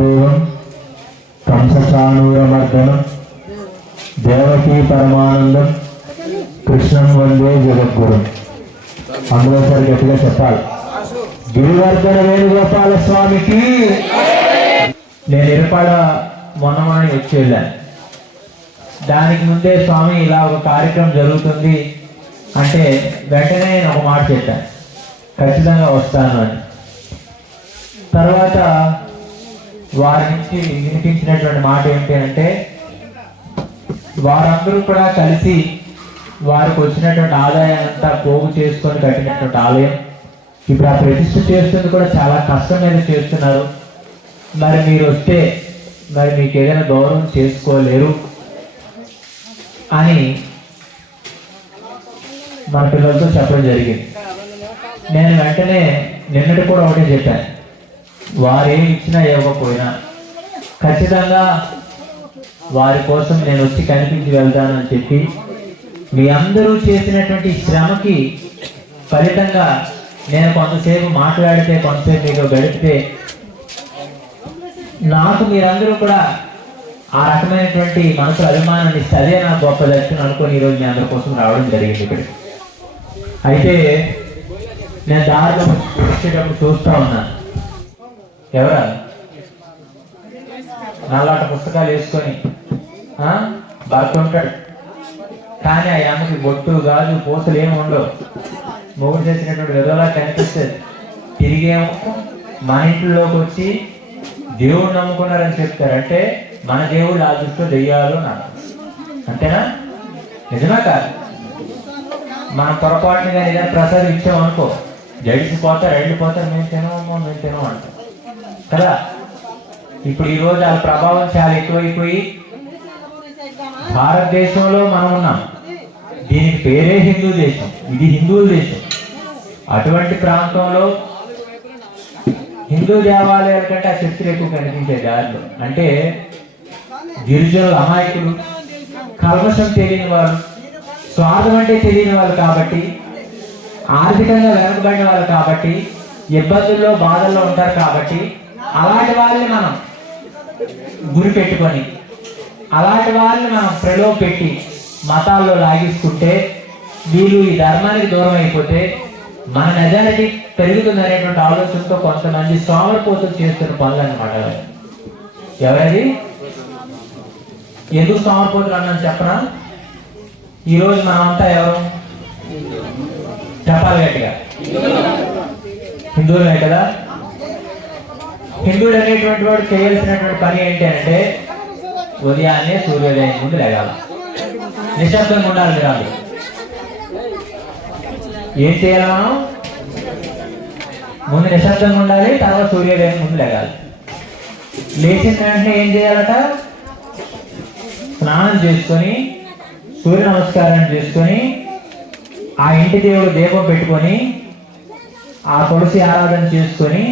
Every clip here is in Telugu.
దేవం కంసచాణూరమర్దనం దేవకీ పరమానందం కృష్ణం వందే జగద్గురు. అందులో సరి గట్టిగా చెప్పాలి. గిరివర్ధన వేణుగోపాల స్వామికి. నేను ఇరపాడ మొన్న వచ్చి వెళ్ళాను. దానికి ముందే స్వామి ఇలా ఒక కార్యక్రమం జరుగుతుంది అంటే వెంటనే నేను ఒక మాట చెప్పాను, ఖచ్చితంగా వస్తాను అని. తర్వాత వారి నుంచి వినిపించినటువంటి మాట ఏంటి అంటే, వారందరూ కూడా కలిసి వారికి వచ్చినటువంటి ఆదాయాన్ని అంతా పోగు చేసుకొని కట్టినటువంటి ఆలయం ఇప్పుడు ఆ ప్రతిష్ఠ చేస్తుంది కూడా చాలా కష్టం మీద చేస్తున్నారు. మరి మీరు వస్తే మరి మీకు ఏదైనా గౌరవం చేసుకోలేరు అని మన పిల్లలతో చెప్పడం జరిగింది. నేను వెంటనే నిన్నటి కూడా ఒకటే చెప్పాను, వారు ఏమి ఇచ్చినా ఇవ్వకపోయినా ఖచ్చితంగా వారి కోసం నేను వచ్చి కనిపించి వెళ్తానని చెప్పి, మీ అందరూ చేసినటువంటి శ్రమకి ఫలితంగా నేను కొంతసేపు మాట్లాడితే, కొంతసేపు మీకు గడిపితే నాకు మీరందరూ కూడా ఆ రకమైనటువంటి మనసు అభిమానాన్ని ఇస్తే అదే నాకు గొప్ప దర్శనం అనుకొని ఈరోజు మీ అందరి కోసం రావడం జరిగింది ఇక్కడ. అయితే నేను దారిలో వచ్చేటప్పుడు చూస్తూ ఉన్నాను, ఎవరా నల్లాట పుస్తకాలు వేసుకొని బాగుంటాడు, కానీ ఆ అమ్మకి బొట్టు గాజు పూసలు ఏమి ఉండవు, మొగుడు చేసినటువంటి విధంగా కనిపిస్తుంది. తిరిగేమో మన ఇంట్లోకి వచ్చి దేవుడు నమ్ముకున్నారని చెప్తారు. అంటే మన దేవుళ్ళు ఆ దృష్టిలో దెయ్యాలు నాకు, అంతేనా? నిజమే కాదు? మన పొరపాటుని కానీ ఏదైనా ప్రసాదం ఇచ్చామనుకో, జడిసిపోతారు, వెళ్ళిపోతారు, మేము తినమమ్మో మేము తినము అంటాం కదా. ఇప్పుడు ఈరోజు ఆ ప్రభావం చాలా ఎక్కువైపోయి భారతదేశంలో మనం ఉన్నాం. దీనికి పేరే హిందూ దేశం, ఇది హిందువుల దేశం. అటువంటి ప్రాంతంలో హిందూ దేవాలయాల కంటే ఆ శక్తులు ఎక్కువ కనిపించే దారిలో. అంటే గిరిజనులు అమాయకులు, కల్మషం తెలియని వాళ్ళు, స్వార్థం అంటే తెలియని వాళ్ళు కాబట్టి, ఆర్థికంగా వెనకబడిన వాళ్ళు కాబట్టి, ఇబ్బందుల్లో బాధల్లో ఉంటారు కాబట్టి, అలాంటి వాళ్ళని మనం గురి పెట్టుకొని, అలాంటి వాళ్ళని మనం ప్రలోభ పెట్టి మతాల్లో లాగేసుకుంటే, వీళ్ళు ఈ ధర్మానికి దూరం అయిపోతే మన మెజారిటీ పెరుగుతుంది అనేటువంటి ఆలోచనతో కొంతమంది సోమరిపోతులు చేస్తున్న పనులు అన్నమాట. ఎవరది? ఎందుకు సోమరిపోతులు అన్నాను చెప్పనా? ఈరోజు మనమంతా ఎవరు చెప్పాలి గట్టిగా? హిందువులే కదా. హిందువుడు అనేటువంటి వాడు చేయాల్సినటువంటి పని ఏంటి అంటే, ఉదయాన్నే సూర్యోదయం ముందు లేగాలి, నిశ్శబ్దంగా ఉండాలి. కాదు ఏం చేయాలి? మనం ముందు నిశ్శబ్దంగా ఉండాలి, తర్వాత సూర్యోదయం ముందు లేగాలి. లేచిన వెంటనే ఏం చేయాలట? స్నానం చేసుకొని, సూర్య నమస్కారం చేసుకొని, ఆ ఇంటి దేవుడు దీపం పెట్టుకొని, ఆ తులసి ఆరాధన చేసుకొని,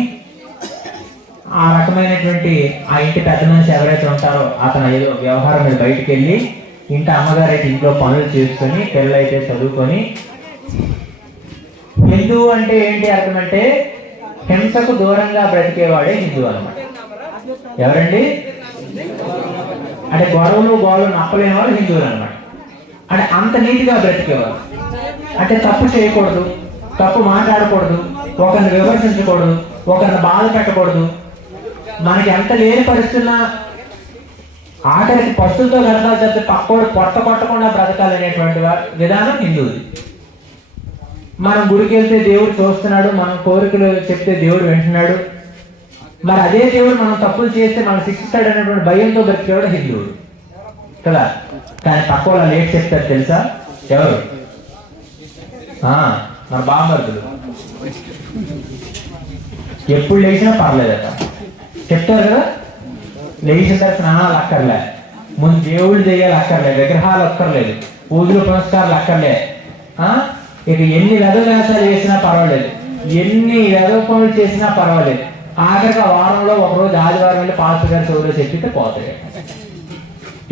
ఆ రకమైనటువంటి ఆ ఇంటి పెద్ద మనిషి ఎవరైతే ఉంటారో అతను ఏదో వ్యవహారం మీద బయటికి వెళ్ళి, ఇంటి అమ్మగారు అయితే ఇంట్లో పనులు చేసుకొని, పిల్లలైతే చదువుకొని. హిందూ అంటే ఏంటి అర్థం అంటే, హింసకు దూరంగా బ్రతికేవాడే హిందూ అన్నమాట. ఎవరండి? అంటే గొడవలు నప్పలేని వాళ్ళు హిందువులు అనమాట. అంటే అంత నీతిగా బ్రతికేవారు. అంటే తప్పు చేయకూడదు, తప్పు మాట్లాడకూడదు, ఒకరిని విమర్శించకూడదు, ఒకరిని బాధ పెట్టకూడదు. మనకి ఎంత లేని పరిస్థితున్నా ఆఖరికి పశువులతో గడపాలి తప్పి పక్కోడు పొట్ట కొట్టకుండా బ్రతకాలనేటువంటి విధానం హిందువుది. మనం గుడికి వెళ్తే దేవుడు చూస్తున్నాడు, మనం కోరికలు చెప్తే దేవుడు వింటున్నాడు. మరి అదే దేవుడు మనం తప్పులు చేస్తే మనం శిక్షిస్తాడు అనేటువంటి భయంతో బ్రతికేవాడు హిందువుడు కదా. కానీ తక్కువ వాళ్ళు ఏం చెప్తారు తెలుసా? ఎవరు? మన బామ్మర్దులు. ఎప్పుడు లేచినా పర్లేదట చెప్తారు కదా. లేచిన తర్వాత స్నానాలు అక్కర్లే, ముందు దేవుళ్ళు చేయాలి అక్కర్లే, విగ్రహాలు అక్కర్లేదు, పూజలు పునస్కారాలు అక్కర్లే. ఇక ఎన్ని వేషాలు చేసినా పర్వాలేదు, ఎన్ని పనులు చేసినా పర్వాలేదు. ఆఖరికి ఆ వారంలో ఒకరోజు ఆదివారం వెళ్ళి పాస్టర్ గారి చదువులో చెప్పితే పోతాయి.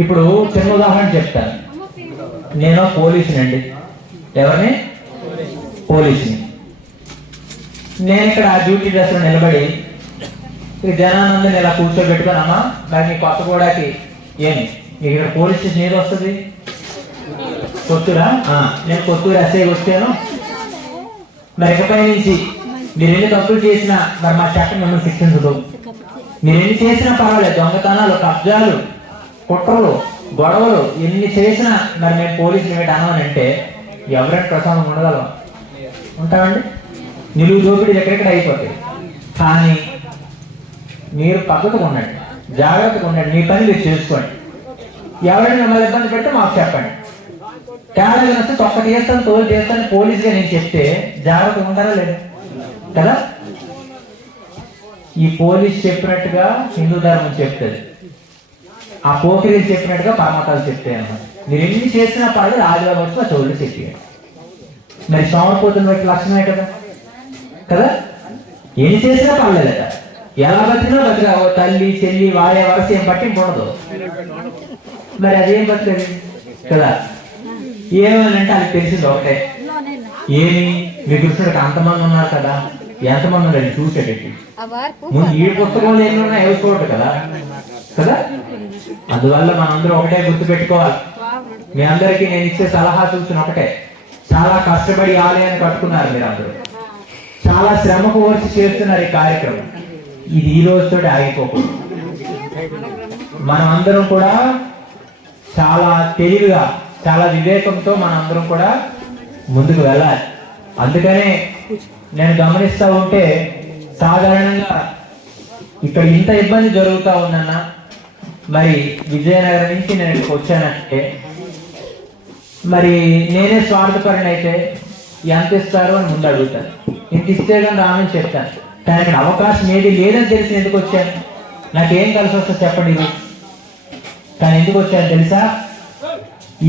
ఇప్పుడు చిన్న ఉదాహరణ చెప్తాను. నేను పోలీసునండి. ఎవరిని? పోలీసుని. నేను ఇక్కడ డ్యూటీ డ్రెస్లో నిలబడి ఇక జనానందని ఇలా కూర్చోబెట్టుకున్నామా మరి మీ కొత్తగూడకి ఏమి ఇక్కడ పోలీస్ స్టేషన్ ఏది వస్తుంది? కొత్తూరా? నేను కొత్తూరు ఎస్ఐకి వచ్చాను. మరి ఇకపై నుంచి మీరు ఎన్ని తప్పులు చేసినా మరి మా చట్టం మిమ్మల్ని శిక్షించదు. మీరు ఎన్ని చేసినా పర్వాలేదు, దొంగతనాలు, కబ్జాలు, కుట్రలు, గొడవలు ఎన్ని చేసినా మరి మేము పోలీసులు ఏమిటి అనమనంటే ఎవరైనా ప్రశాంతంగా ఉండగలం? ఉంటామండి? నిలువు దోపిడీ ఎక్కడెక్కడ అయిపోతాయి. కానీ మీరు పద్ధతిగా ఉండండి, జాగ్రత్తగా ఉండండి, మీ పని మీరు చేసుకోండి. ఎవరైనా మిమ్మల్ని ఇబ్బంది పెడితే మాకు చెప్పండి. తేడా వస్తే ఒక్కటి చేస్తాను, తోలు చేస్తాను పోలీసుగా నేను చెప్తే జాగ్రత్తగా ఉంటారా లేదు కదా? ఈ పోలీస్ చెప్పినట్టుగా హిందూ ధర్మం చెప్తుంది, ఆ పోకిరీలు చెప్పినట్టుగా పరమతాలు చెప్తాయి అన్నమాట. మీరు ఎన్ని చేసినా పర్లేదు, ఆదివారం వచ్చి ఆ తోళ్ళు చెప్పాడు. మరి సోమపోతున్న బట్టి లక్షణమే కదా కదా? ఎన్ని చేసినా పర్లేదు కదా, ఎలా బతికినా బతికా తల్లి చెల్లి వాడే వరస ఏం పట్టింపు ఉండదు. మరి అదేం బతికేది కదా? ఏమనంటే అది తెలిసింది ఒకటే, ఏమి మీ కృష్ణుడికి అంతమంది ఉన్నారు కదా, ఎంతమంది ఉన్నారు చూసేటట్టు ముందు ఈ పుస్తకంలో ఎన్ని ఉన్నాయి వేసుకోవట్టు కదా కదా? అందువల్ల మనందరూ ఒకటే గుర్తు పెట్టుకోవాలి. మీ అందరికీ నేను ఇచ్చే సలహా చూసిన ఒకటే, చాలా కష్టపడి ఆలయాన్ని కట్టుకున్నారు మీరు అందరూ, చాలా శ్రమకు వచ్చి చేస్తున్నారు ఈ కార్యక్రమం. ఇది ఈ రోజుతో ఆగిపోకూడదు. మనం అందరం కూడా చాలా తెలివిగా, చాలా వివేకంతో మనందరం కూడా ముందుకు వెళ్ళాలి. అందుకనే నేను గమనిస్తూ ఉంటే సాధారణంగా ఇక్కడ ఇంత ఇబ్బంది జరుగుతూ ఉందన్నా, మరి విజయనగరం నుంచి నేను ఇక్కడికి వచ్చానంటే మరి నేనే స్వార్థపరిని అయితే ఎంత ఇస్తారు అని ముందు అడుగుతాను. ఇంత ఇస్తే కానీ రామని చెప్తాను. కానీ ఇక్కడ అవకాశం ఏది లేదని తెలిసి ఎందుకు వచ్చాను? నాకేం కలిసి వస్తుందో చెప్పండి ఈరోజు. కానీ ఎందుకు వచ్చాను తెలుసా?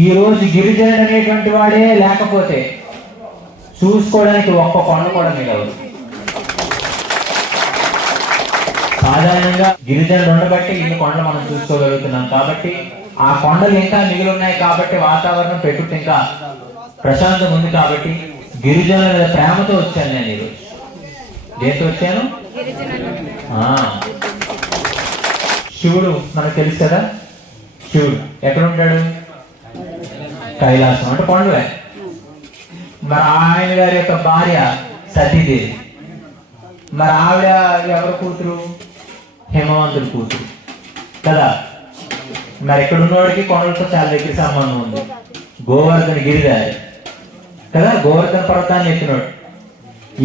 ఈరోజు గిరిజనుడు అనేటువంటి వాడే లేకపోతే చూసుకోవడానికి ఒక్క కొండ కూడా మిగలదు. సాధారణంగా గిరిజనులు ఉండబట్టి ఇన్ని కొండలు మనం చూసుకోగలుగుతున్నాం. కాబట్టి ఆ కొండలు ఇంకా మిగిలి ఉన్నాయి కాబట్టి వాతావరణం పెట్టుకుంటే ఇంకా ప్రశాంతం ఉంది. కాబట్టి గిరిజనుల మీద ప్రేమతో వచ్చాను నేను ఈరోజు. దేంతో వచ్చాను? శివుడు మనకు తెలుసు కదా, శివుడు ఎక్కడ ఉంటాడు? కైలాసం అంటే కొండలే. మరి ఆయన గారి యొక్క భార్య సతీదేవి, మరి ఆవిడ ఎవరు కూతురు? హిమవంతుడి కూతురు కదా. మరి ఇక్కడ ఉన్నవాడికి కొండలతో చాలా దగ్గర సంబంధం ఉంది. గోవర్ధన గిరిదారి కదా, గోవర్ధన పర్వతాన్ని ఎక్కినాడు.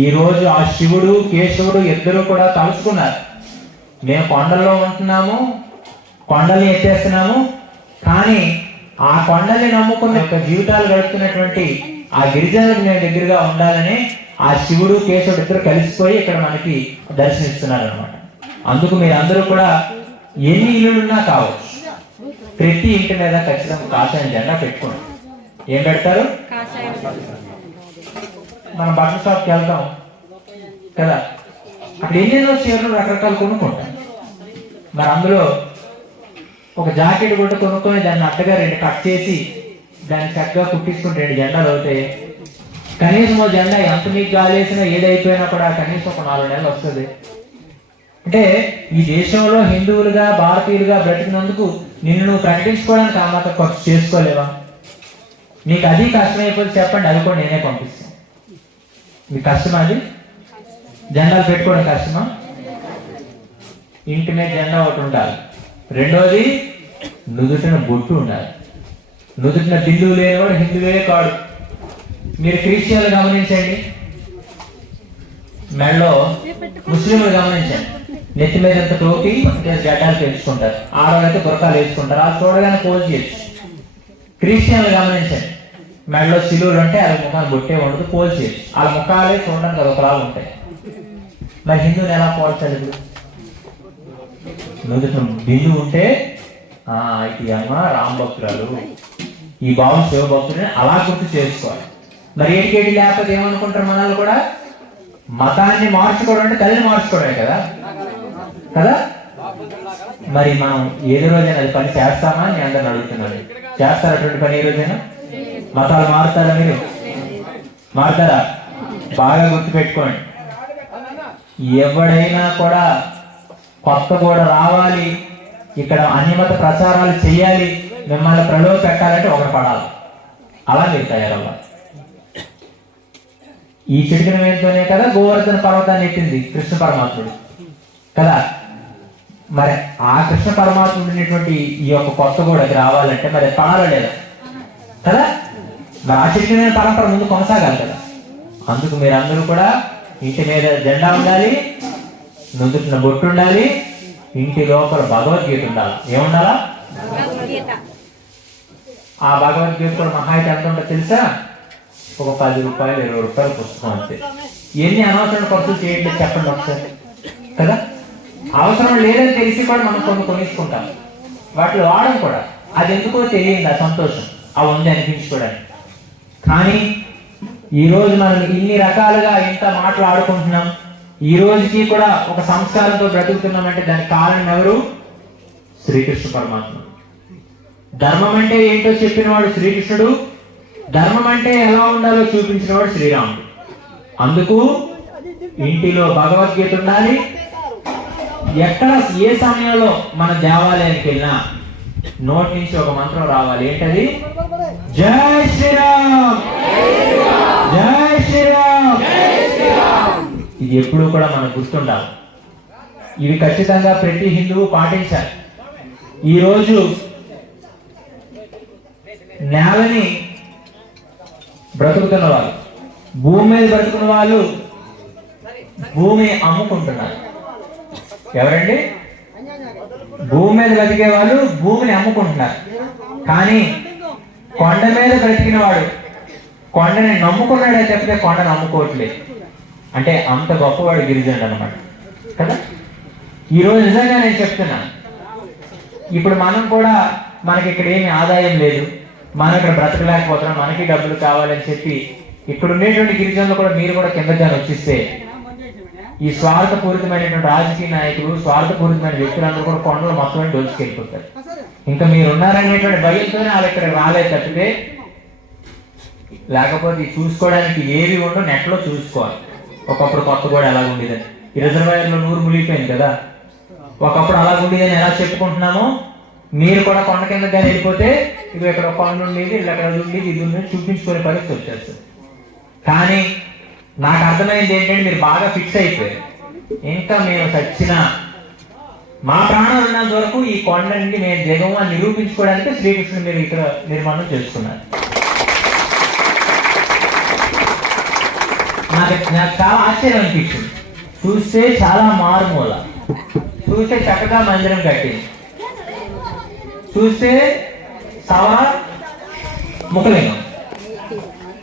ఈ రోజు ఆ శివుడు కేశవుడు ఇద్దరు కూడా తలుచుకున్నారు, మేము కొండల్లో ఉంటున్నాము, కొండల్ని ఎత్తేస్తున్నాము, కానీ ఆ కొండల్ని నమ్ముకున్న యొక్క జీవితాలు గడుపుతున్నటువంటి ఆ గిరిజనులకు నేను దగ్గరగా ఉండాలని ఆ శివుడు కేశవుడు ఇద్దరు కలిసిపోయి ఇక్కడ మనకి దర్శనమిస్తున్నారు అనమాట. అందుకు మీరు అందరూ కూడా ఎన్ని ఇల్లులున్నా కావచ్చు, ప్రతి ఇంటి మీద ఖచ్చితంగా కాషాయం జెండా పెట్టుకోండి. ఏం పెడతారు? మనం బట్టల షాప్కి వెళ్తాం కదా, అక్కడ ఎన్నెన్నో చీరలు రకరకాలు కొనుక్కుంటాం. మరి అందులో ఒక జాకెట్ కూడా కొనుక్కొని దాన్ని అట్టగా 2 కట్ చేసి దాన్ని చక్కగా కుట్టించుకుని 2 జెండాలు అవుతాయి. కనీసం ఓ జెండా ఎంత మీకు గాలేసినా ఏదైపోయినా కూడా కనీసం ఒక 4 నెలలు వస్తుంది. అంటే ఈ దేశంలో హిందువులుగా భారతీయులుగా బ్రతికినందుకు నిన్ను నువ్వు ప్రకటించుకోవడానికి ఆ మాత్రం ఖర్చు చేసుకోలేవా? నీకు అది కష్టమైపోతే చెప్పండి, అది కూడా నేనే పంపిస్తాను. మీకు కష్టమా? అది జెండాలు పెట్టుకోవడం కష్టమా? ఇంటి మీద జెండా ఒకటి ఉండాలి. రెండోది నుదుటిన బొట్టు ఉండాలి. నుదుటిన దిల్లు లేనివాడు హిందువే కాడు. మీరు క్రిస్టియన్లు గమనించండి, మెడలో ముస్లింలు గమనించండి, నెత్తి మీద ఎంత టోపీ జెండాలు పెంచుకుంటారు. ఆడవాళ్ళైతే బురకాలు వేసుకుంటారు, వాళ్ళు చూడగానే పోల్ చేయొచ్చు. క్రిస్టియన్లు గమనించండి, మెడలో సిలువులు ఉంటే వాళ్ళ ముఖాన్ని బొట్టే ఉండదు, పోల్ చేయొచ్చు. వాళ్ళ ముఖాలే చూడడానికి అదొకలాగా ఉంటాయి. మరి హిందువుని ఎలా పోల్చాలి? ఇప్పుడు నుదుటిన బిల్లు ఉంటే ఈ అమ్మ రామ భక్తురాలు, ఈ బాబు శివ భక్తులని అలా గుర్తు చేసుకోవాలి. మరి ఏడికేడి లేకపోతే ఏమనుకుంటారు మనల్ని కూడా? మతాన్ని మార్చుకోవడం అంటే తల్లిని మార్చుకోవడమే కదా కదా. మరి మనం ఏదో రోజైనా అది పని చేస్తామా అని అందరిని అడుగుతున్నాను. చేస్తారా అటువంటి పని ఏ రోజైనా? మతాలు మారుతారా? మీరు మారుతారా? బాగా గుర్తుపెట్టుకోండి, ఎవడైనా కూడా కొత్తగూడ రావాలి, ఇక్కడ అన్యమత ప్రచారాలు చేయాలి, మిమ్మల్ని ప్రలోభ పెట్టాలంటే ఒకటి పడాలి. అలా మీరు తయారవ్వాలి. ఈ చిటికిన వేలుతోనే కదా గోవర్ధన పర్వతాన్ని ఎత్తింది కృష్ణ పరమాత్ముడు కదా. మరి ఆ కృష్ణ పరమాత్ముడు ఉన్నటువంటి ఈ యొక్క కొత్తగూడకి రావాలంటే మరి పడాలా లేదా కదా. మరి ఆ చిటికిన పరంపర ముందు కొనసాగాలి కదా. అందుకు మీరందరూ కూడా ఇంటి మీద జెండా ఉండాలి, నుదుటిన బొట్టు ఉండాలి, ఇంటి లోపల భగవద్గీత ఉండాలి. ఏముండాలా? ఆ భగవద్గీత కూడా మహా అయితే ఎంత ఉంటుందో తెలుసా? ఒక 10 రూపాయలు 20 రూపాయలు పుస్తకం అంతే. ఎన్ని అనవసరం ఖర్చులు చేయట్లేదు చెప్పండి ఒకసారి కదా. అవసరం లేదని తెలిసి కూడా మనం కొన్ని కొనిసుకుంటాం, వాటిలో వాడడం కూడా. అది ఎందుకో తెలియదు ఆ సంతోషం, ఆ ఉంది అనిపించుకోవడానికి. కానీ ఈ రోజు మనం ఇన్ని రకాలుగా ఇంత మాట్లాడుకుంటున్నాం, ఈ రోజుకి కూడా ఒక సంస్కారంతో బ్రతుకుతున్నామంటే దానికి కారణం ఎవరు? శ్రీకృష్ణ పరమాత్మ. ధర్మం అంటే ఏంటో చెప్పినవాడు శ్రీకృష్ణుడు, ధర్మం అంటే ఎలా ఉండాలో చూపించినవాడు శ్రీరాముడు. అందుకు ఇంటిలో భగవద్గీత ఉండాలి. ఎక్కడ ఏ సమయంలో మన దేవాలయానికి వెళ్ళినా నోటి నుంచి ఒక మంత్రం రావాలి. ఏంటది? జై శ్రీరామ్, జై శ్రీరామ్. ఇది ఎప్పుడూ కూడా మనకు గుర్తుండాలి. ఇవి ఖచ్చితంగా ప్రతి హిందువు పాటించాలి. ఈరోజు నేలని బ్రతుకుతున్న వాళ్ళు, భూమి మీద బ్రతుకున్న వాళ్ళు భూమి అమ్ముకుంటున్నారు. ఎవరండి? భూమి మీద బ్రతికే వాళ్ళు భూమిని అమ్ముకుంటున్నారు. కానీ కొండ మీద బ్రతికిన వాడు కొండని నమ్ముకున్నాడే తప్పితే కొండను అమ్ముకోవట్లేదు. అంటే అంత గొప్పవాడు గిరిజనుడు అనమాట కదా. ఈరోజు నిజంగా నేను చెప్తున్నాను, ఇప్పుడు మనం కూడా మనకి ఇక్కడ ఏమి ఆదాయం లేదు, మనం ఇక్కడ బ్రతకలేకపోతున్నాం, మనకి డబ్బులు కావాలని చెప్పి ఇక్కడ ఉండేటువంటి గిరిజనులు కూడా మీరు కూడా కిందగా వచ్చిస్తే ఈ స్వార్థపూరితమైనటువంటి రాజకీయ నాయకులు, స్వార్థపూరితమైన వ్యక్తులందరూ కూడా కొండలు మొత్తం దోచుకెళ్ళిపోతారు. ఇంకా మీరు ఉన్నారనేటువంటి భయంతోనే వాళ్ళు ఇక్కడ రాలేదు తప్పితే, లేకపోతే చూసుకోవడానికి ఏవి ఉండో నెట్లో చూసుకోవాలి. ఒకప్పుడు కొత్తగూడ ఎలా ఉండేదని, ఈ రిజర్వాయర్లో నూరు మునిగిపోయింది కదా. ఒకప్పుడు అలా ఉండేదని ఎలా చెప్పుకుంటున్నామో, మీరు కూడా కొండ కింద వెళ్ళిపోతే ఇది ఇక్కడ కొండ ఉండేది, ఇక్కడ ఉండేది, ఇది ఉండేది చూపించుకునే పరిస్థితి వచ్చేస్తుంది. కానీ నాకు అర్థమైంది ఏంటంటే మీరు బాగా ఫిక్స్ అయిపోయారు. ఇంకా మేము చచ్చిన మా ప్రాణాలు ఉన్నంత వరకు ఈ కొండ నుండి మేము దిగము అని నిరూపించుకోవడానికి శ్రీకృష్ణుడు మీరు ఇక్కడ నిర్మాణం చేసుకున్నారు. నాకు చాలా ఆశ్చర్యం అనిపించింది. చూస్తే చాలా మారుమూల, చూస్తే చక్కగా మందిరం కట్టింది, చూస్తే సవా ముఖలింగం.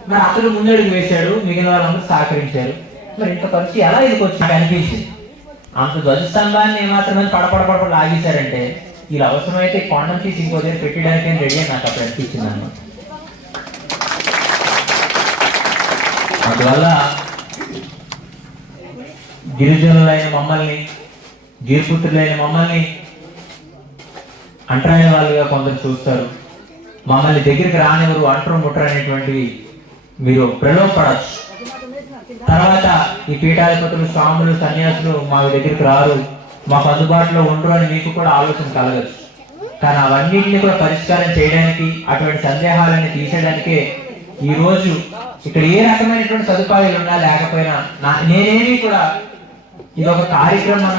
మరి అతడు ముందడుగు వేశాడు, మిగిలిన వాళ్ళందరూ సహకరించారు. మరి ఇంత ఖర్చు ఎలా ఇది వచ్చి అనిపించింది. అంత ధ్వజస్తంభాన్ని ఏమాత్రమే పడపడ లాగేశారంటే వీళ్ళు అవసరమైతే కొండను తీసి ఇంకో దగ్గర పెట్టడానికి రెడీ అని నాకు అప్పుడు అనిపించింది అన్నమాట. అందువల్ల గిరిజనులైన మమ్మల్ని, గిరిపుత్రులైన మమ్మల్ని అంటరాని వాళ్ళుగా కొందరు చూస్తారు. మమ్మల్ని దగ్గరికి రానివారు, అంటరు ముట్టరు అనేటువంటివి మీరు ప్రలోభపడచ్చు. తర్వాత ఈ పీఠాధిపతులు, స్వాములు, సన్యాసులు మా దగ్గరికి రారు, మాకు అందుబాటులో ఉండరు అని మీకు కూడా ఆలోచన కలగచ్చు. కానీ అవన్నింటినీ కూడా పరిష్కారం చేయడానికి, అటువంటి సందేహాలని తీసేయడానికే ఈరోజు ఇక్కడ ఏ రకమైనటువంటి సదుపాయాలు ఉన్నా లేకపోయినా నేనేమి కూడా ఇది ఒక కార్యక్రమం,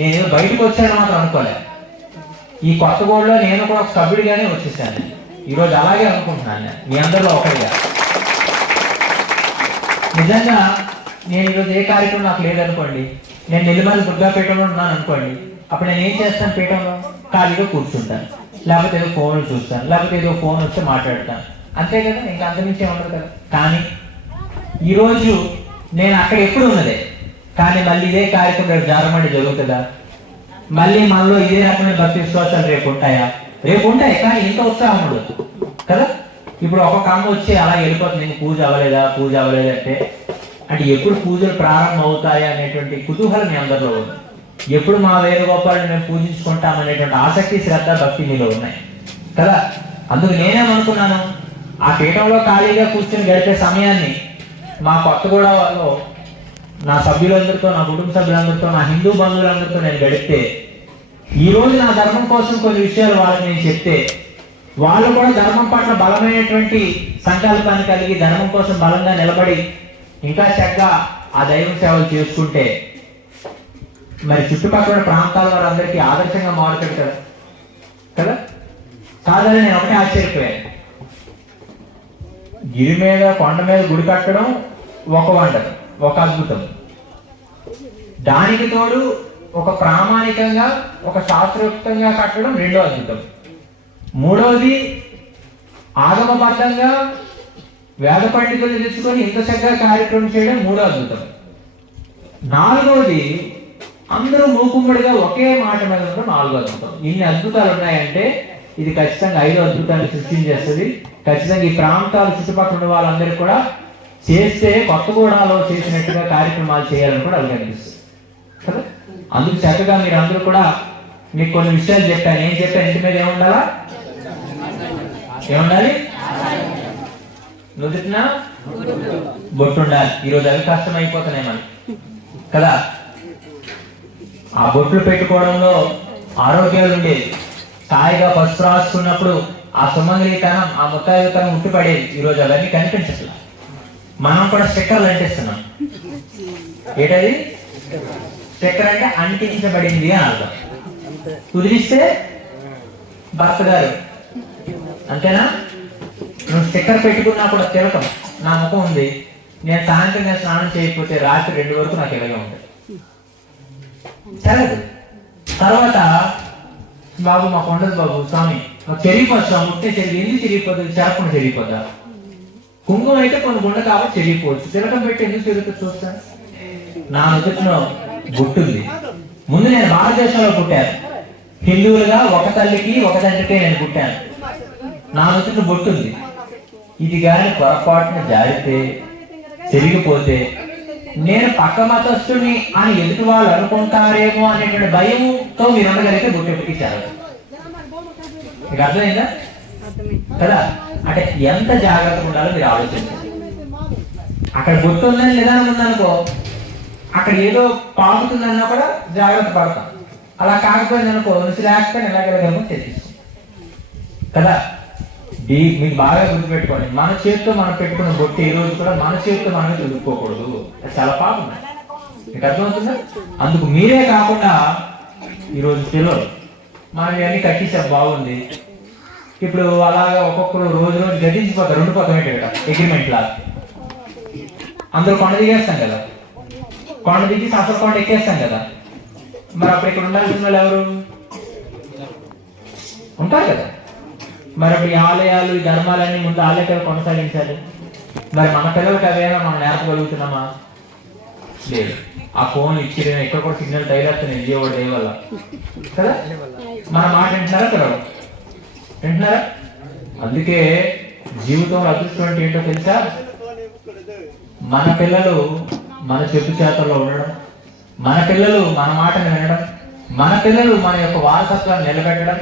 నేను బయటకు వచ్చాను మాత్రం అనుకోలేదు. ఈ కొత్తగూడలో నేను కూడా ఒక సభ్యుడిగానే వచ్చేసాను. ఈరోజు అలాగే అనుకుంటున్నాను, మీ అందరిలో ఒకటిగా. నిజంగా నేను ఈరోజు ఏ కార్యక్రమం నాకు లేదనుకోండి, నేను నెల్లిమల్లి దుర్గాపీఠంలో ఉన్నాను అనుకోండి, అప్పుడు నేను ఏం చేస్తాను? పీఠంలో ఖాళీగా కూర్చుంటాను, లేకపోతే ఏదో ఫోన్లు చూస్తాను, లేకపోతే ఏదో ఫోన్ వస్తే మాట్లాడతాను, అంతే కదా. ఇంకా అంతమించే ఉండదు కదా. కానీ ఈరోజు నేను అక్కడ ఎప్పుడు ఉన్నదే, కానీ మళ్ళీ ఇదే కార్యక్రమం రేపు జారమండి జరుగుతుందా? మళ్ళీ మనలో ఇదే రకమైన భక్తి విశ్వాసాలు రేపు ఉంటాయా? రేపు ఉంటాయి, కానీ ఇంత ఉత్సాహం ఉండదు కదా. ఇప్పుడు ఒక్కొక్క అమ్మ వచ్చి అలా వెళ్ళిపోతుంది, పూజ అవ్వలేదా, పూజ అవ్వలేదా అంటే ఎప్పుడు పూజలు ప్రారంభం అవుతాయా అనేటువంటి కుతూహలం మీ అందరిలో ఉంది. ఎప్పుడు మా వేణుగోపాలను మేము పూజించుకుంటాం అనేటువంటి ఆసక్తి, శ్రద్ధ, భక్తి మీలో ఉన్నాయి కదా. అందుకు నేనేమనుకున్నాను, ఆ పీఠంలో ఖాళీగా కూర్చొని గడిపే సమయాన్ని మా కొత్తగూడలో నా సభ్యులందరితో, నా కుటుంబ సభ్యులందరితో, నా హిందూ బంధువులందరితో నేను గడిపితే, ఈ రోజు నా ధర్మం కోసం కొన్ని విషయాలు వాళ్ళకి నేను చెప్తే, వాళ్ళు కూడా ధర్మం పట్ల బలమైనటువంటి సంకల్పాన్ని కలిగి ధర్మం కోసం బలంగా నిలబడి ఇంకా చక్కగా ఆ దైవ సేవలు చేసుకుంటే మరి చుట్టుపక్కల ప్రాంతాల వారందరికీ ఆదర్శంగా మారుతాడు కదా కదా. కాదని నేను ఒకటే ఆశ్చర్యపోయాను. గిరి మీద, కొండ మీద గుడి కట్టడం ఒక వండర్, ఒక అద్భుతం. దానికి తోడు ఒక ప్రామాణికంగా, ఒక శాస్త్రోక్తంగా కట్టడం రెండో అద్భుతం. మూడవది ఆగమబద్ధంగా వేద పండితులు తెచ్చుకొని ఇంత చక్కగా కార్యక్రమం చేయడం మూడో అద్భుతం. నాలుగవది అందరూ మూకుమ్మడిగా ఒకే మాట మీద ఉండడం నాలుగో అద్భుతం. ఇన్ని అద్భుతాలు ఉన్నాయంటే ఇది ఖచ్చితంగా 5వ అద్భుతాన్ని సృష్టించేస్తుంది. ఖచ్చితంగా ఈ ప్రాంతాలు చుట్టుపక్కల ఉన్న వాళ్ళందరికీ కూడా చేస్తే కొత్తగూడలో చేసినట్టుగా కార్యక్రమాలు చేయాలని కూడా అది కనిపిస్తుంది కదా. అందుకు చక్కగా మీరు అందరూ కూడా మీకు కొన్ని విషయాలు చెప్పాను. ఏం చెప్పాను? ఇంటి మీద ఏముండాలా? ఏముండాలి? నుదుటిన బొట్టు ఉండాలి. ఈరోజు అవి కష్టం అయిపోతున్నాయి మనకి కదా. ఆ బొట్లు పెట్టుకోవడంలో ఆరోగ్యాలు ఉండేది. స్థాయిగా పసుపు రాసుకున్నప్పుడు ఆ సుమంగళీతనం, ఆ ముత్తాయితనం ఉట్టిపడేది. ఈరోజు అవన్నీ కనిపించట్లేదు. మనం కూడా స్టిక్కర్లు అంటిస్తున్నాం. ఏంటది? స్టిక్కర్ అంటే అంటించబడింది అని అర్థం. కుదిరిస్తే భర్త గారు అంతేనా? నువ్వు స్టిక్కర్ పెట్టుకున్నా కూడా తిలకం నా ముఖం ఉంది, నేను సాయంత్రం స్నానం చేయకపోతే రాత్రి 2 వరకు నాకు ఇలాగే ఉంటుంది. చల్లదు. తర్వాత బాబు మాకు ఉండదు బాబు, స్వామి మాకు చెరిగిపోద్దు, ముట్టే చెరిగి ఎందుకు చెరిగిపోతుంది? చేరకుండా చెరిగిపోద్దా? కుంకుమ అయితే కొన్ని గుండె కాబట్టి చెరిగిపోవచ్చు, తిలకం పెట్టి ఎందుకు చెరుగుతుంది? చూస్తాను. నా నుదుటిలో గుట్టుంది. ముందు నేను భారతదేశంలో పుట్టాను. హిందువులుగా ఒక తల్లికి ఒక తండ్రికే నేను పుట్టాను. నా నుదుటిలో బొట్టుంది. ఇది కానీ పొరపాటున జారితే, చెరిగిపోతే నేను పక్క మతస్థుని అని ఎదుటి వాళ్ళు అనుకుంటారేమో అనేటువంటి భయంతో మీరు అనగలిగితే బొట్టు ఎక్కించారు. మీకు అర్థమైందా కదా? అంటే ఎంత జాగ్రత్తగా ఉండాలో మీరు ఆలోచించండి. అక్కడ బొట్టు ఉందని నిదానం ఉందనుకో, అక్కడ ఏదో పాకుతుందన్నా కూడా జాగ్రత్త పడతాం. అలా కాకపోయింది అనుకో, లేకపోతే ఎలాగెలగలమో తెచ్చిస్తాం కదా. మీకు బాగా గుర్తుపెట్టుకోండి, మన చేతితో మనం పెట్టుకున్న బొట్టు ఈ రోజు కూడా మన చేతితో మనమే దులుపుకోకూడదు. అది చాలా పాపం. మీకు అర్థమవుతుందా? అందుకు మీరే కాకుండా ఈరోజు పిల్లలు మనం ఇవన్నీ కట్టించాం, బాగుంది. ఇప్పుడు అలాగా ఒక్కొక్కరు రోజు రోజు గతించిపోతారు. 2 పోతాం ఇక్కడ అగ్రిమెంట్ లా. అందరూ కొండ దిగేస్తాం కదా, కొండ దిగి అసలు కొండ ఎక్కేస్తాం కదా. మరి అప్పుడు ఇక్కడ ఉండాల్సిన వాళ్ళు ఎవరు ఉంటారు కదా. మరి అప్పుడు ఈ ఆలయాలు, ఈ ధర్మాలన్నీ ముందు ఆలయాలు కొనసాగించాలి. మరి మన పిల్లలకి అవేమో మనం నేర్పగలుగుతున్నామా? లేదు. ఆ ఫోన్ ఇచ్చి ఎక్కడ కూడా సిగ్నల్ టైలర్స్ విజయవాడ డే వల్ల కదా. మన మాట వింటున్నారా పిల్లలు? వింటున్నారా? అందుకే జీవితంలో అదృష్టం అంటే ఏంటో తెలుసా? మన పిల్లలు మన చెప్పు చేతల్లో ఉండడం, మన పిల్లలు మన మాటను వినడం, మన పిల్లలు మన యొక్క వారసత్వాన్ని నిలబెట్టడం,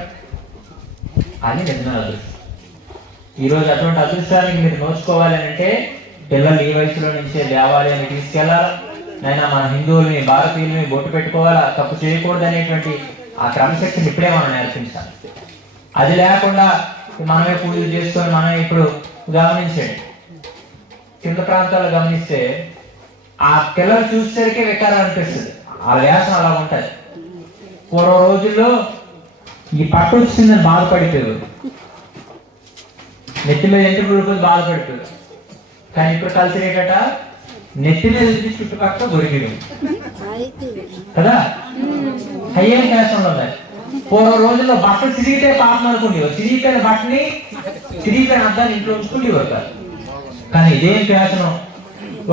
అది నిజమైన అదృష్టం. ఈరోజు అటువంటి అదృష్టానికి మీరు నోచుకోవాలి అంటే పిల్లలు ఈ వయసులో నుంచే దేవాలయాన్ని తీసుకెళ్లాలా. నైనా మన హిందువుల్ని, భారతీయుల్ని బొట్టు పెట్టుకోవాలా, తప్పు చేయకూడదు అనేటువంటి ఆ క్రమశక్తిని ఇప్పుడే మనం నేర్పించాలి. అది లేకుండా మనమే పూజలు చేసుకొని మనమే ఇప్పుడు గమనించండి, కింద ప్రాంతాల్లో గమనిస్తే ఆ పిల్లలు చూసేసరికి వికారం అనిపిస్తుంది. ఆ వేసం అలా ఉంటుంది. పూర్వ రోజుల్లో ఈ పట్టు వచ్చిందని బాధపడిపోయారు, నెత్తి మీద ఎంట్రుకు పడిపోయి బాధపడిపోయారు. కానీ ఇప్పుడు కల్చర్ ఏంటట, నెత్తి మీద చుట్టుపక్కల దొరికిడు కదా. అయ్యేం ఫ్యాషన్లో ఉన్నాయి. పూర్వ రోజుల్లో బట్టలు చిరిగితే పాపం అనుకుంటేవారు, చిరిగిపోయిన బట్టని, చిరిగిపోయిన అద్దాన్ని ఇంట్లో ఉంచుకుంటేవారు కాదు. కానీ ఇదేం ఫ్యాషన్,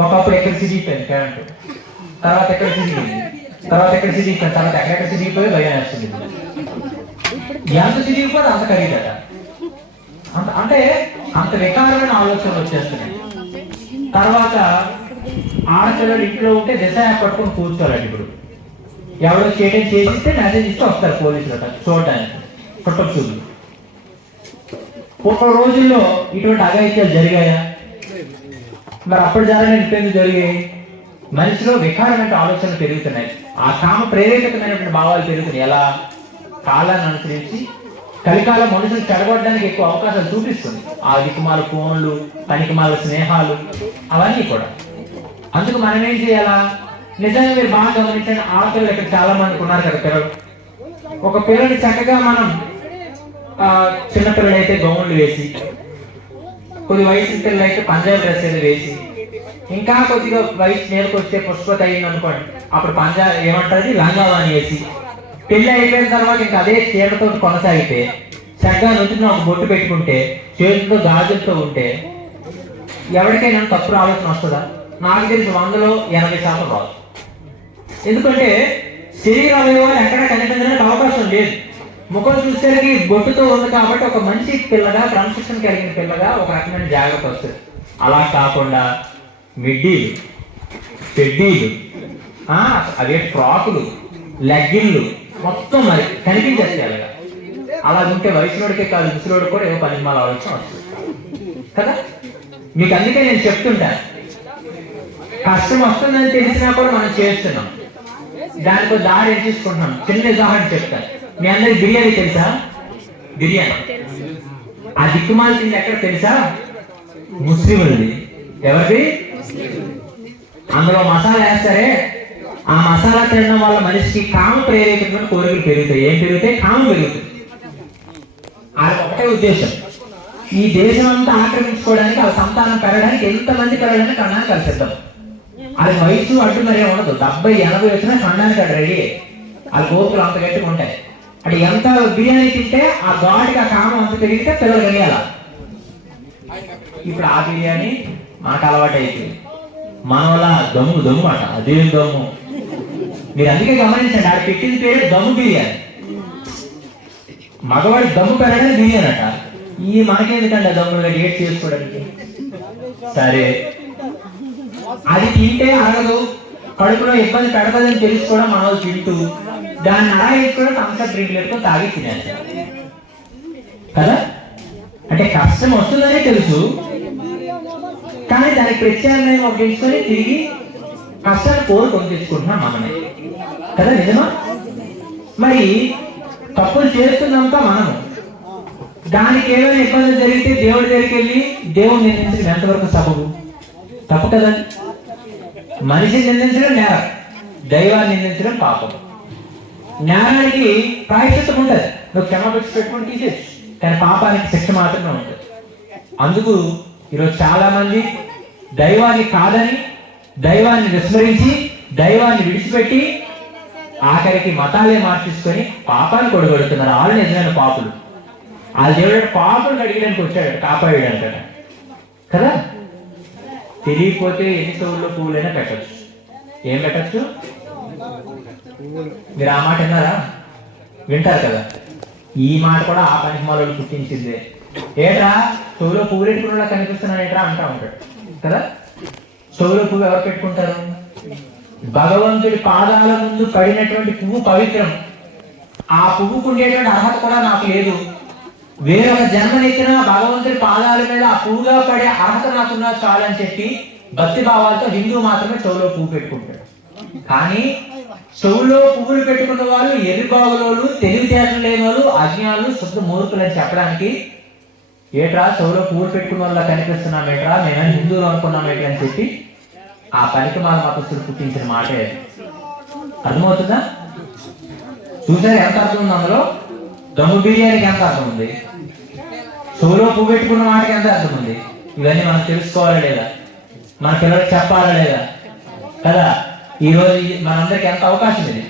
ఒకప్పుడు ఎక్కడ చిరిగిపోయింది కరెంటు, తర్వాత ఎక్కడ చిరిగింది, తర్వాత ఎక్కడ చిరిగిపోయింది, తర్వాత ఎక్కడెక్కడ చిరిగిపోయి భయం వేస్తుంది. ఎంత చిరిగిపోతే అంత ఖరీదట. అంటే అంత వికారమైన ఆలోచనలు వచ్చేస్తున్నాయి. తర్వాత ఆడపిల్లలు ఇంట్లో ఉంటే దిశ పట్టుకొని కూర్చోవాలండి. ఇప్పుడు ఎవరో చేయడం చేసిస్తే మెసేజ్ ఇస్తే వస్తారు పోలీసులు చూడడానికి, పుట్టపు చూపులు. పూర్వ రోజుల్లో ఇటువంటి అఘాయిత్యాలు జరిగాయా? మరి అప్పుడు జరగని ఎందుకు జరిగాయి? మనిషిలో వికారమైన ఆలోచనలు పెరుగుతున్నాయి. ఆ కామ ప్రేరేపితమైనటువంటి భావాలు పెరుగుతున్నాయి. ఎలా? కాలాన్ని అనుసరించి కలికాలం మనుషులు చెడగొట్టడానికి ఎక్కువ అవకాశాలు చూపిస్తుంది. ఆ దిక్కుమాల ఫోన్లు, పనికిమాల స్నేహాలు, అవన్నీ కూడా. అందుకు మనం ఏం చేయాలా? నిజంగా మీరు బాగా గమనించండి, ఆడపిల్లలు ఇక్కడ చాలా మందికి ఉన్నారు కదా పిల్లలు. ఒక పిల్లని చక్కగా మనం చిన్నపిల్లలు అయితే గౌన్లు వేసి, కొద్ది వయసు పిల్లలు అయితే పంజాబీ డ్రెస్ ఏదో వేసి, ఇంకా కొద్దిగా వయసు నేలకు వస్తే పుష్పత అయింది అనుకోండి, అప్పుడు పంజాబ్ ఏమంటారు లంగావాణి వేసి, పెళ్లి అయిపోయిన తర్వాత ఇంకా అదే చీరతో కొనసాగితే, చక్కగా నొచ్చిన ఒక బొట్టు పెట్టుకుంటే, చేతులతో గాజులతో ఉంటే ఎవరికైనా తప్పుడు ఆలోచన వస్తుందా? నాకు తెలిసి 100లో 80% రాదు. ఎందుకంటే శరీర అవయవాలు ఎక్కడ కనిపించడానికి అవకాశం లేదు. ముఖం చూసేసరికి బొట్టుతో ఉంది కాబట్టి ఒక మంచి పిల్లగా, క్రమశిక్షణ కలిగిన పిల్లగా ఒక రకమైన జాగ్రత్త వస్తుంది. అలా కాకుండా మిడ్డీలు, పెడ్డీలు, అదే ఫ్రాకులు, లెగ్గిన్లు మొత్తం మరి కనిపించేస్తాయి. అలాగా అలా ఉంటే వయసులోడికే కాదు, ముసలోడికి కూడా ఏదో 10 రూపాయల ఆలోచన వస్తుంది కదా. మీకు అందుకే నేను చెప్తుంటాను, కష్టం వస్తుందని తెలిసినా కూడా మనం చేస్తున్నాం, దానికి దారి ఏం తీసుకుంటున్నాం. చిన్న ఉదాహరణ చెప్తాను. మీ అందరికి బిర్యానీ తెలుసా? బిర్యానీ ఆ దిక్కుమాల్సింది ఎక్కడ తెలుసా? ముస్లింలది. ఎవరిది? అందులో మసాలా వేస్తారే, ఆ మసాలా తినడం వల్ల మనిషికి కామ ప్రేరేపితమైన కోరికలు పెరుగుతాయి. ఏం పెరుగుతాయి? కామం పెరుగుతుంది. అది ఒకటే ఉద్దేశం. ఈ దేశం అంతా ఆక్రమించుకోవడానికి, ఆ సంతానం పెరగడానికి, ఎంతమంది పెరగడానికి కన్నానికి కలిసిద్దాం. అది వయసు అడ్డు మరే ఉండదు. 70-80 వచ్చినా కన్నానికి అది రెడీ. ఆ గోపులు అంత గట్టిగా ఉంటాయి. అంటే ఎంత బిర్యానీ తింటే ఆ గాడికి ఆ కామం అంత పెరిగితే పిల్లలు కలియాల. ఇప్పుడు ఆ బిర్యానీ మనకు అలవాటు అయిపోయింది. మన వల్ల దమ్ము అట. అదేం దమ్ము? మీరు అందుకే గమనించండి, ఆడ పెట్టిన పేరు దమ్ము బిర్యానీ. మగవాడి దమ్ము పెరగడానికి బిర్యానీ అట. ఈ మనకేందుకండి ఆ దమ్ములుగా డేట్ చేసుకోవడానికి? సరే, అది తింటే అరగదు, కడుపులో ఇబ్బంది పెడతాదని తెలిసి కూడా మన వాళ్ళు తింటూ దాన్ని అడాయించుకోవడం థమ్సప్ డ్రింక్ లేకపోతే తాగి తినేస్తారు కదా. అంటే కష్టం వస్తుందనే తెలుసు, కానీ దానికి ప్రత్యామ్నాయం ఉపయోగించుకొని తిరిగి కష్టాన్ని కోరుకొని తెచ్చుకుంటున్నాం మనమే కదా. నిజమా? మరి తప్పులు చేస్తున్నాంక మనము దానికి ఏమైనా ఇబ్బంది జరిగితే దేవుడి దగ్గరికి వెళ్ళి దేవుడు నిందించడం ఎంతవరకు సబబు? తప్పు కదా. మనిషిని నిందించడం నేరం, దైవాన్ని నిందించడం పాపం. జ్ఞానానికి ప్రాయశ్చిత్తం ఉంటుంది, నువ్వు క్షమాపణ పెట్టుకుని తీసేచ్చు, కానీ పాపానికి శిక్ష మాత్రమే ఉంటుంది. అందుకు ఈరోజు చాలా మంది దైవాన్ని కాదని, దైవాన్ని విస్మరించి, దైవాన్ని విడిచిపెట్టి ఆఖరికి మతాలే మార్చేసుకొని పాపాన్ని కొడగొడుతున్నారు. వాళ్ళు నిజమైన పాపులు. ఆ దేవుడు పాపులను అడిగడానికి వచ్చాడు, కాపాడాడు అంటాడు కదా. తెలియకపోతే ఎన్ని చెవుల్లో పువ్వులైనా పెట్టచ్చు. ఏం పెట్టచ్చు? మీరు ఆ మాట విన్నారా? వింటారు కదా. ఈ మాట కూడా ఆ పనికి మొదలు పుట్టించిందే. ఏట్రా చెవులో పువ్వు పెట్టుకున్నా కనిపిస్తున్నాను ఏట్రా అంటా ఉంటాడు కదా. చెవులో పువ్వు ఎవరు పెట్టుకుంటారు? భగవంతుడి పాదాల ముందు పడినటువంటి పువ్వు పవిత్రం. ఆ పువ్వుకు ఉండేటువంటి అర్హత కూడా నాకు లేదు. వేరొక జన్మనెత్తిన భగవంతుడి పాదాల మీద ఆ పువ్వుగా పడే అర్హత నాకున్నా చాలని చెప్పి భక్తి భావాలతో హిందూ మాత్రమే చెవులో పువ్వు పెట్టుకుంటాడు. కానీ చెవులో పువ్వులు పెట్టుకున్న వాళ్ళు ఎర్రిబాగులోలు, తెలివితేటలు లేని వాళ్ళు, అజ్ఞానులు, శుద్ధ మూర్ఖులు అని చెప్పడానికి ఏట్రా చెవులో పువ్వులు పెట్టుకున్న వాళ్ళ కనిపిస్తున్నాం ఏట్రా, మేమైనా హిందువులు అనుకున్నాం ఏంటి అని చెప్పి ఆ పనికి మన మతస్థులు పుట్టించిన మాటే. అర్థమవుతుందా? చూసారు ఎంత అర్థం ఉంది అందులో? దమ్ము బిర్యానీకి ఎంత అర్థం ఉంది, చెవులో పువ్వు పెట్టుకున్న వాటికి ఎంత అర్థం ఉంది. ఇవన్నీ మనం తెలుసుకోవాలా లేదా? మన పిల్లలకు చెప్పాలా లేదా కదా. ఈ రోజు మనందరికి ఎంత అవకాశం ఇది.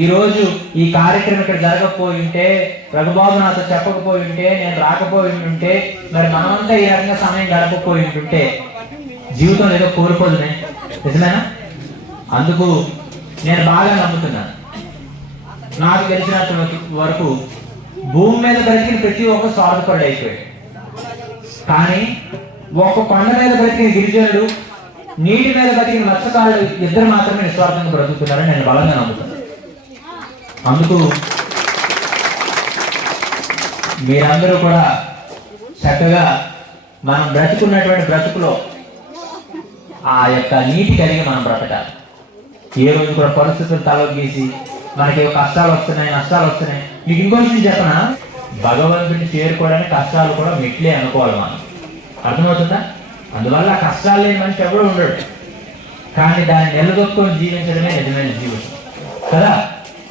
ఈ రోజు ఈ కార్యక్రమం ఇక్కడ జరగకపోయి ఉంటే, రఘుబాబు నాతో చెప్పకపోయి ఉంటే, నేను రాకపోయి ఉంటే, మరి మనమంతా ఈ రకంగా సమయం గడపకపోయి ఉంటుంటే జీవితం ఏదో కోల్పోదునే. నిజమేనా? అందుకు నేను బాగా నమ్ముతున్నాను. నాకు తెలిసినంత వరకు భూమి మీద బ్రతికిన ప్రతి ఒక్క స్వార్థపరుడు అయిపోయాడు. కానీ ఒక కొండ మీద బ్రతికిన గిరిజనుడు, నీటి మీద బ్రతికిన మత్స్యకారులు ఇద్దరు మాత్రమే నిస్వార్థంగా బ్రతుకుతున్నారని నేను బలంగా నమ్ముతాను. అందుకు మీరందరూ కూడా చక్కగా మనం బ్రతుకున్నటువంటి బ్రతుకులో ఆ యొక్క నీతి కలిగి మనం బ్రతకాలి. ఏ రోజు కూడా పరిస్థితులు తలొగ్గేసి మనకి కష్టాలు వస్తున్నాయి, నష్టాలు వస్తున్నాయి. మీకు ఇంకో విషయం చెప్పనా, భగవంతుని చేరుకోవడానికి కష్టాలు కూడా మెట్లే అనుకోవాలి మనం. అర్థమవుతుందా? అందువల్ల కష్టాలు లేని మనిషి ఎవరు ఉండడు. కానీ దాన్ని నిలదొక్కుని జీవించడమే నిజమైన జీవితం కదా.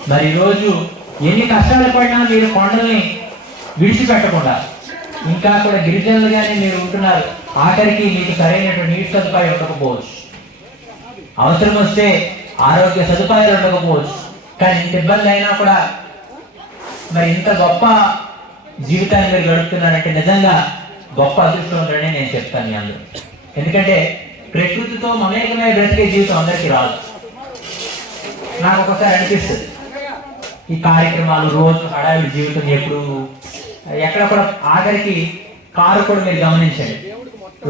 మరి ఈరోజు ఎన్ని కష్టాలు పడినా మీరు కొండల్ని విడిచిపెట్టకుండా ఇంకా కూడా గిరిజనులుగానే మీరు ఉంటున్నారు. ఆఖరికి మీకు సరైనటువంటి నీటి సదుపాయం ఉండకపోవచ్చు, అవసరం వస్తే ఆరోగ్య సదుపాయాలు ఉండకపోవచ్చు. కానీ ఇంత ఇబ్బంది అయినా కూడా మరి ఇంత గొప్ప జీవితాన్ని మీరు గడుపుతున్నారంటే నిజంగా గొప్ప అదృష్టవంతుడని నేను చెప్తాను మీ అందరూ. ఎందుకంటే ప్రకృతితో మమేకమే బ్రతికే జీవితం అందరికీ రాదు. నాకు ఒకసారి అనిపిస్తుంది, ఈ కార్యక్రమాలు రోజు హడావిడి జీవితం ఎప్పుడు ఎక్కడ కూడా ఆఖరికి కారు కూడా మీరు గమనించండి,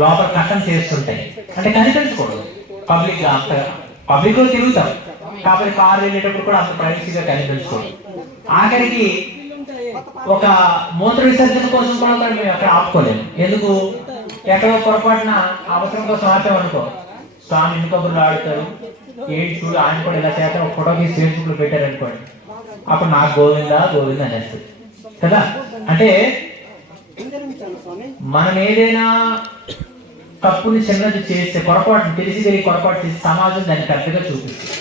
లోపల కట్టం చేస్తుంటాయి. అంటే కనిపించకూడదు పబ్లిక్ గా, అంత పబ్లిక్ లో తిరుగుతాం కాబట్టి కారు వెళ్ళేటప్పుడు కూడా అంత ప్రైవసీగా కనిపించకూడదు. ఆఖరికి ఒక మూత్ర విసర్జన కోసం కూడా మేము అక్కడ ఆపుకోలేము. ఎందుకు? ఎక్కడో పొరపాటున అవసరం కోసం ఆపామనుకో, స్వామి ఎన్ని కబుర్లు ఆడుతారు, ఏంటి చూడు ఆయన కూడా ఇలా చేత ఒక ఫోటోకి ఫేస్బుక్ లో పెట్టారు అనుకోండి, అప్పుడు నాకు గోవిందా గోవిందా అనేస్తుంది కదా. అంటే మనం ఏదైనా తప్పుని చిన్నది చేస్తే, పొరపాటు తెలిసి తెలియ పొరపాటు చేసి సమాజం దాన్ని పెద్దగా చూపిస్తుంది.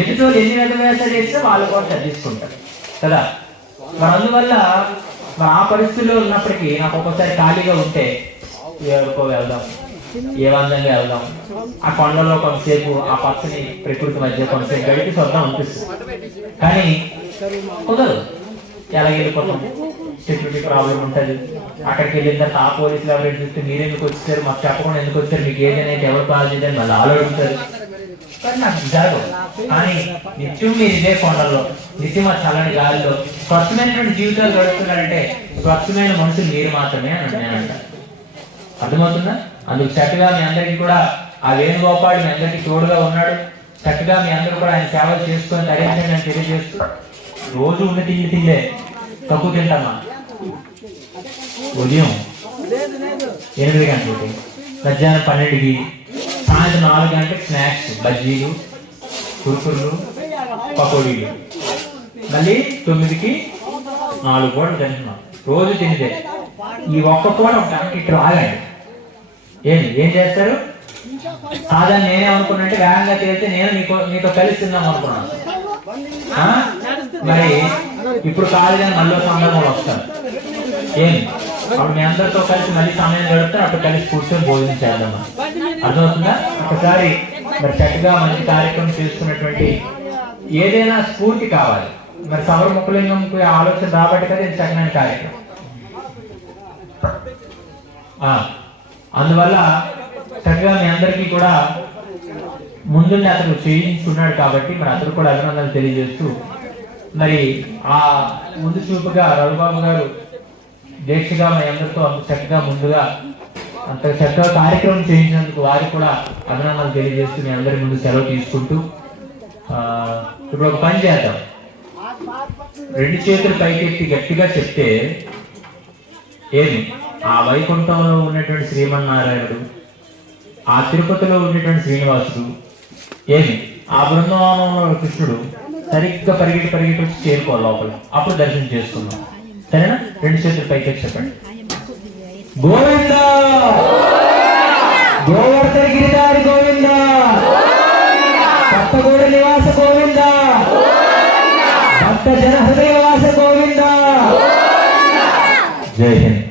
ఎదుటో ఎన్ని వేసాలు చేస్తే వాళ్ళు కూడా చదివించుకుంటారు కదా. మరి అందువల్ల మరి ఆ పరిస్థితుల్లో ఉన్నప్పటికీ నాకు ఒక్కోసారి ఖాళీగా ఉంటే ఎవరికో వెళ్దాం, ఏ వందంగా వెళ్దాం, ఆ కొండలో కొంతసేపు ఆ పచ్చని ప్రకృతి మధ్య కొంతసేపు గడిపి చూద్దాం అనిపిస్తుంది. కానీ కుదరదు, ఎలా వెళ్ళిపోతాం, సెక్యూరిటీ ప్రాబ్లం ఉంటుంది. అక్కడికి వెళ్ళిన తర్వాత ఆ పోలీసులు ఎవరైనా చూస్తే మీరు ఎందుకు వచ్చారు, మాకు చెప్పకుండా ఎందుకు వచ్చారు, మీకు ఏదైనా ఎవరు కాల్ చేయదని మళ్ళీ ఆలోచిస్తారు. కానీ నాకు జరగదు. కానీ నిత్యం మీరు ఇదే కొండల్లో, నిత్యం ఆ చల్లని గాలిలో స్వచ్ఛమైనటువంటి జీవితాలు గడుపుతున్నారంటే స్వచ్ఛమైన మనుషులు మీరు మాత్రమే అని నేను అంటాను. అర్థమవుతుందా? అందుకు చక్కగా మీ అందరికీ కూడా ఆ వేణుగోపాల్ మీ అందరికీ తోడుగా ఉన్నాడు. చక్కగా మీ అందరూ కూడా ఆయన సేవలు చేసుకొని ధరించండి అని తెలియజేస్తూ, రోజు ఉన్న తిండే తక్కువ తింటామా? ఉదయం 8 గంటలకి, మధ్యాహ్నం 12కి, సాయంత్రం 4 గంటలకు స్నాక్స్, బజ్జీలు, కురుకుర్లు, పకోడీలు, మళ్ళీ 9కి 4 పూటలు తింటున్నాం. రోజు తింటే ఈ ఒక్క పూట ఒక గంట ఇక్కడ ఆగండి. ఏం చేస్తారు? సాధారణ నేనే అనుకున్నట్టే వేగంగా తేలితే నేను మీతో కలిసి తిందాం అనుకున్నాను. మరి ఇప్పుడు కాలేదని మళ్ళీ సందర్భంలో వస్తాను. అప్పుడు మీ అందరితో కలిసి మళ్ళీ సమయం గడిపితే అప్పుడు కలిసి కూర్చొని భోజనం చేద్దామా? అర్థమవుతుందా? ఒకసారి మరి చక్కగా మంచి కార్యక్రమం చేసుకున్నటువంటి ఏదైనా స్ఫూర్తి కావాలి. మరి సవర ముఖలింగంకి ఆలోచన రాబట్టి కదా ఇది చక్కని కార్యక్రమం. అందువల్ల చక్కగా మీ అందరికీ కూడా ముందుండి అతను చేయించుకున్నాడు కాబట్టి మరి అతను కూడా అభినందనలు తెలియజేస్తూ, మరి ఆ ముందు చూపుగా రఘుబాబు గారు దీక్షగా మీ అందరితో అంత చక్కగా ముందుగా అంత చక్కగా కార్యక్రమం చేయించినందుకు వారికి కూడా అభినందనలు తెలియజేస్తూ మీ అందరి ముందు సెలవు తీసుకుంటూ, ఇప్పుడు ఒక పని చేద్దాం. 2 చేతులు పైకెత్తి గట్టిగా చెప్తే ఆ వైకుంఠంలో ఉన్నటువంటి శ్రీమన్నారాయణుడు, ఆ తిరుపతిలో ఉన్నటువంటి శ్రీనివాసుడు, ఆ బృందావనంలో కృష్ణుడు సరిగ్గా పరిగెట్టి వచ్చి చేరుకోవాలి లోపల. అప్పుడు దర్శనం చేసుకుందాం. సరేనా? 2 చేతులు పైకెత్తి చెప్పండి. గోవిందా, గోవర్ధన గిరిధారి గోవిందా, కొత్తగూడ నివాస గోవిందా, భక్త జన హృదయ వాస గోవిందా. జై హింద్.